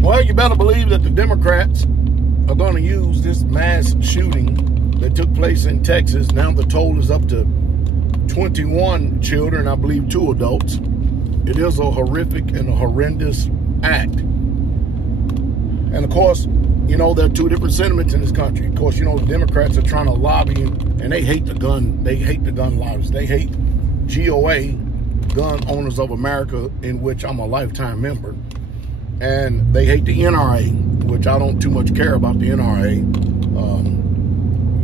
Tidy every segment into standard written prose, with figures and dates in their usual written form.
Well, you better believe that the Democrats are going to use this mass shooting that took place in Texas. Now the toll is up to 21 children, I believe 2 adults. It is a horrific and a horrendous act. And of course, you know, there are 2 different sentiments in this country. Of course, you know, the Democrats are trying to lobby, and they hate the gun lobbies. They hate GOA, Gun Owners of America, in which I'm a lifetime member. And they hate the NRA, which I don't too much care about the NRA,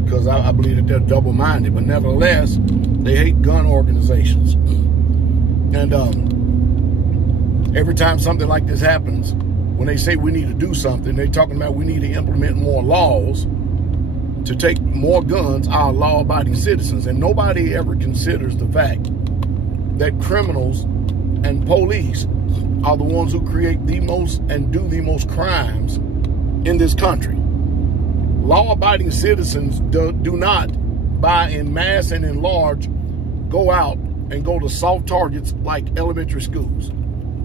because I believe that they're double-minded. But nevertheless, they hate gun organizations. And every time something like this happens, when they say we need to do something, they're talking about we need to implement more laws to take more guns out of law-abiding citizens. And nobody ever considers the fact that criminals and police are the ones who create the most and do the most crimes in this country. Law-abiding citizens do not, by in mass and in large, go out and go to soft targets like elementary schools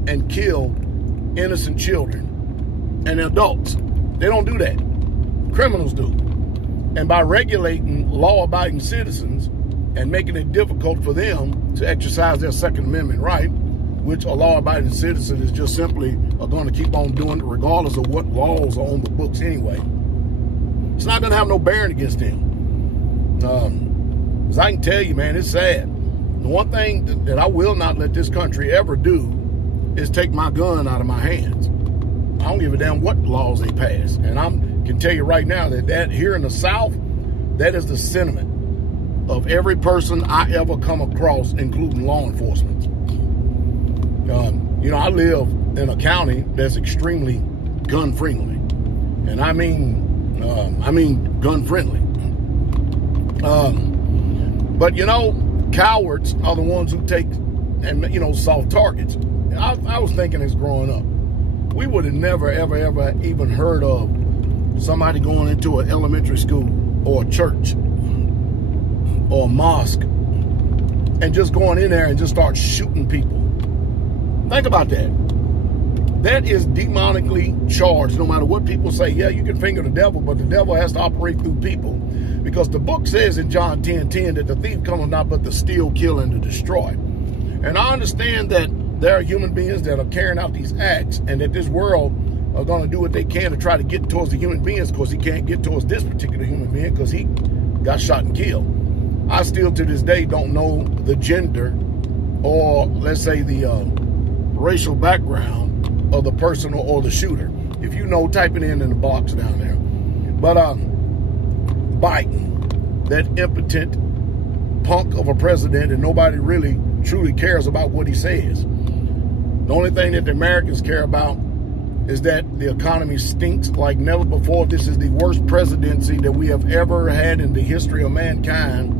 and kill innocent children and adults. They don't do that. Criminals do. And by regulating law-abiding citizens and making it difficult for them to exercise their Second Amendment right, which a law-abiding citizen is just simply going to keep on doing it regardless of what laws are on the books anyway, it's not going to have no bearing against them. As I can tell you, man, it's sad. The one thing that I will not let this country ever do is take my gun out of my hands. I don't give a damn what laws they pass. And I can tell you right now that here in the South, that is the sentiment of every person I ever come across, including law enforcement. You know, I live in a county that's extremely gun-friendly. And I mean gun-friendly. But, you know, cowards are the ones who take, and, you know, soft targets. I was thinking as growing up, we would have never, ever, ever even heard of somebody going into an elementary school or a church or a mosque and just going in there and just start shooting people. Think about that. That is demonically charged, no matter what people say. Yeah, you can finger the devil, but the devil has to operate through people. Because the book says in John 10:10 that the thief cometh not but to steal, kill, and to destroy. And I understand that there are human beings that are carrying out these acts, and that this world are going to do what they can to try to get towards the human beings, because he can't get towards this particular human being because he got shot and killed. I still to this day don't know the gender or, let's say, the racial background of the person or the shooter. If you know, type it in the box down there. But Biden, that impotent punk of a president, and nobody really truly cares about what he says. The only thing that the Americans care about is that the economy stinks like never before. This is the worst presidency that we have ever had in the history of mankind.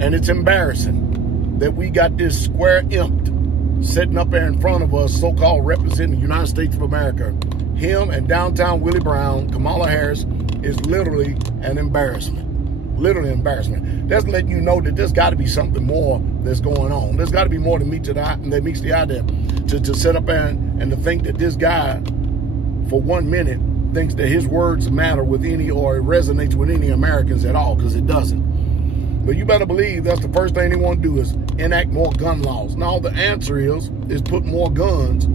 And it's embarrassing that we got this square imp sitting up there in front of us, so-called representing the United States of America. Him and downtown Willie Brown, Kamala Harris, is literally an embarrassment. Literally embarrassment. That's letting you know that there's got to be something more that's going on. There's got to be more than meets the eye there to sit up there and to think that this guy, for 1 minute, thinks that his words matter with any, or it resonates with any Americans at all, because it doesn't. But you better believe that's the first thing they want to do is enact more gun laws. Now, the answer is put more guns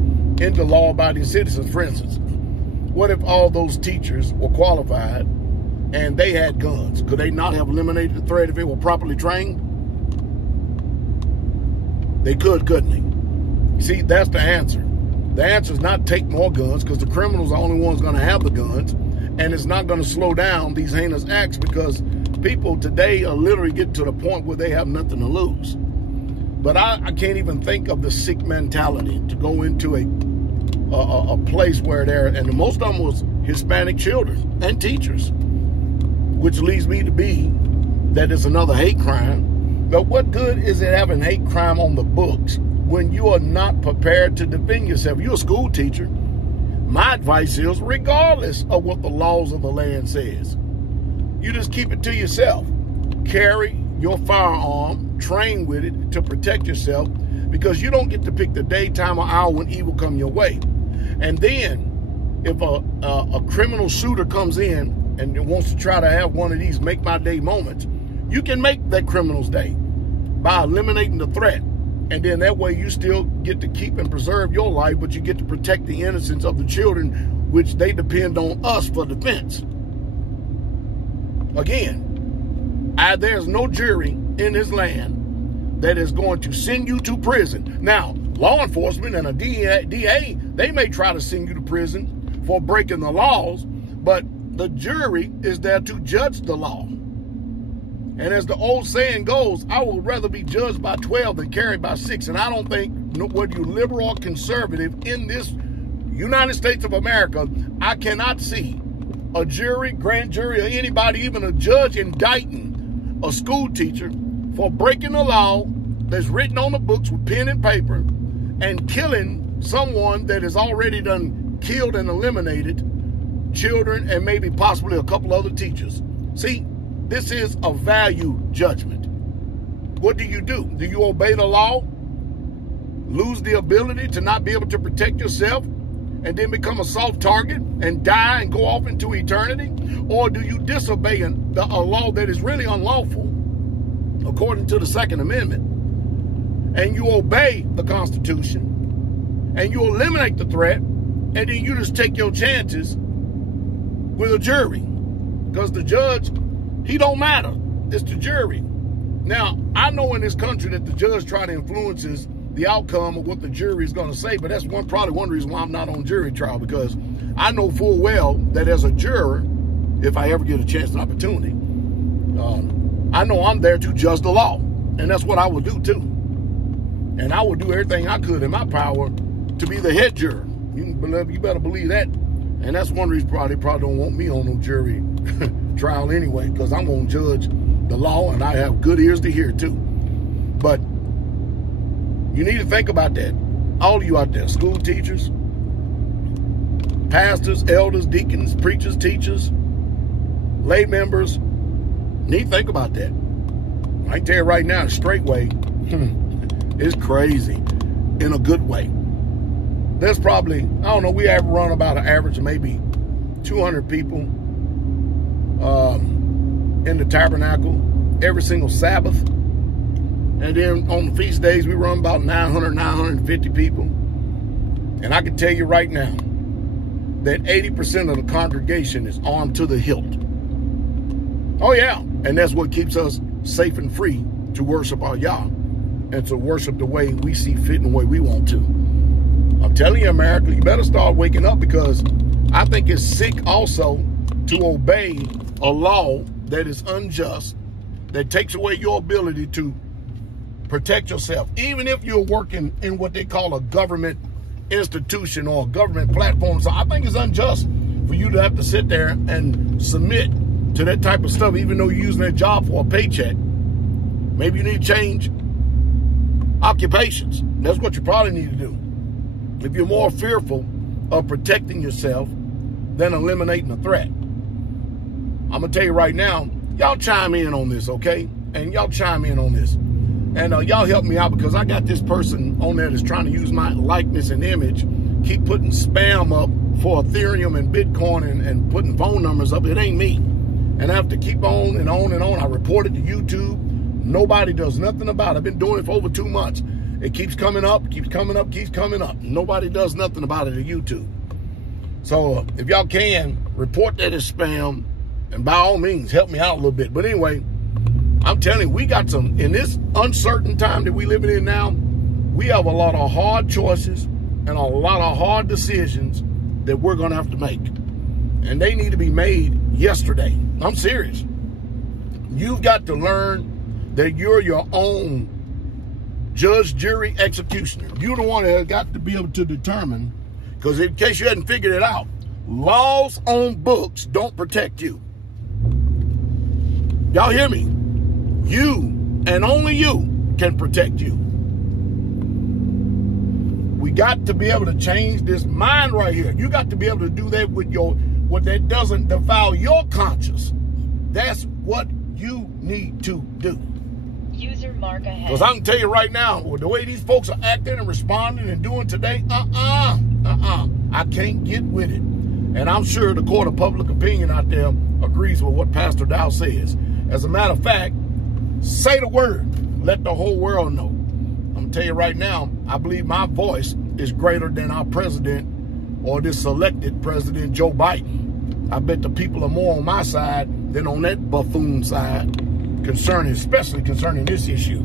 into law-abiding citizens. For instance, what if all those teachers were qualified and they had guns? Could they not have eliminated the threat if they were properly trained? They could, couldn't they? See, that's the answer. The answer is not take more guns, because the criminals are the only ones going to have the guns, and it's not going to slow down these heinous acts, because people today are literally getting to the point where they have nothing to lose. But I can't even think of the sick mentality to go into a place where and most of them was Hispanic children and teachers, which leads me to be that it's another hate crime. But what good is it having hate crime on the books when you are not prepared to defend yourself? You're a school teacher. My advice is, regardless of what the laws of the land says, you just keep it to yourself. Carry your firearm, train with it to protect yourself, because you don't get to pick the day, time, or hour when evil come your way. And then if a criminal shooter comes in and wants to try to have one of these make my day moments, you can make that criminal's day by eliminating the threat. And then that way you still get to keep and preserve your life, but you get to protect the innocence of the children, which they depend on us for defense. Again, there's no jury in this land that is going to send you to prison. Now, law enforcement and a DA, they may try to send you to prison for breaking the laws, but the jury is there to judge the law. And as the old saying goes, I would rather be judged by 12 than carried by 6. And I don't think, whether you're liberal or conservative in this United States of America, I cannot see a jury, grand jury, or anybody, even a judge, indicting a school teacher for breaking the law that's written on the books with pen and paper and killing someone that has already done killed and eliminated children and maybe possibly a couple other teachers. See, this is a value judgment. What do? Do you obey the law, lose the ability to not be able to protect yourself, and then become a soft target and die and go off into eternity? Or do you disobey a law that is really unlawful according to the Second Amendment, and you obey the Constitution, and you eliminate the threat, and then you just take your chances with a jury? Because the judge, he don't matter. It's the jury. Now, I know in this country that the judge try to influences the outcome of what the jury is going to say, but that's probably one reason why I'm not on jury trial, because I know full well that as a juror, if I ever get a chance and opportunity, I know I'm there to judge the law, and that's what I will do too. And I will do everything I could in my power to be the head juror. You better believe that. And that's one reason they probably don't want me on no jury trial anyway, because I'm going to judge the law, and I have good ears to hear too. But you need to think about that. All of you out there, school teachers, pastors, elders, deacons, preachers, teachers, lay members, need to think about that. I can tell you right now, Straitway is crazy in a good way. There's probably, I don't know, we have run about an average of maybe 200 people in the tabernacle every single Sabbath. And then on the feast days, we run about 950 people. And I can tell you right now that 80% of the congregation is armed to the hilt. Oh, yeah. And that's what keeps us safe and free to worship our Yah and to worship the way we see fit and the way we want to. I'm telling you, America, you better start waking up, because I think it's sick also to obey a law that is unjust, that takes away your ability to protect yourself, even if you're working in what they call a government institution or a government platform. So I think it's unjust for you to have to sit there and submit to that type of stuff, even though you're using that job for a paycheck. Maybe you need to change occupations. That's what you probably need to do if you're more fearful of protecting yourself than eliminating a threat. I'm going to tell you right now, y'all chime in on this, okay? And y'all chime in on this. And y'all help me out, because I got this person on there that's trying to use my likeness and image, keep putting spam up for Ethereum and Bitcoin and putting phone numbers up. It ain't me. And I have to keep on and on and on. I report it to YouTube. Nobody does nothing about it. I've been doing it for over 2 months. It keeps coming up, keeps coming up, keeps coming up. Nobody does nothing about it at YouTube. So if y'all can, report that as spam, and by all means, help me out a little bit. But anyway, I'm telling you, we got some, in this uncertain time that we living in now, we have a lot of hard choices and a lot of hard decisions that we're going to have to make. And they need to be made yesterday. I'm serious. You've got to learn that you're your own judge, jury, executioner. You're the one that has got to be able to determine, because in case you hadn't figured it out, laws on books don't protect you. Y'all hear me? You and only you can protect you. We got to be able to change this mind right here. You got to be able to do that with what that doesn't defile your conscience. That's what you need to do. User mark ahead. Because I can tell you right now, the way these folks are acting and responding and doing today, I can't get with it. And I'm sure the court of public opinion out there agrees with what Pastor Dowell says. As a matter of fact, say the word. Let the whole world know. I'm going to tell you right now, I believe my voice is greater than our president or this elected president, Joe Biden. I bet the people are more on my side than on that buffoon side, especially concerning this issue.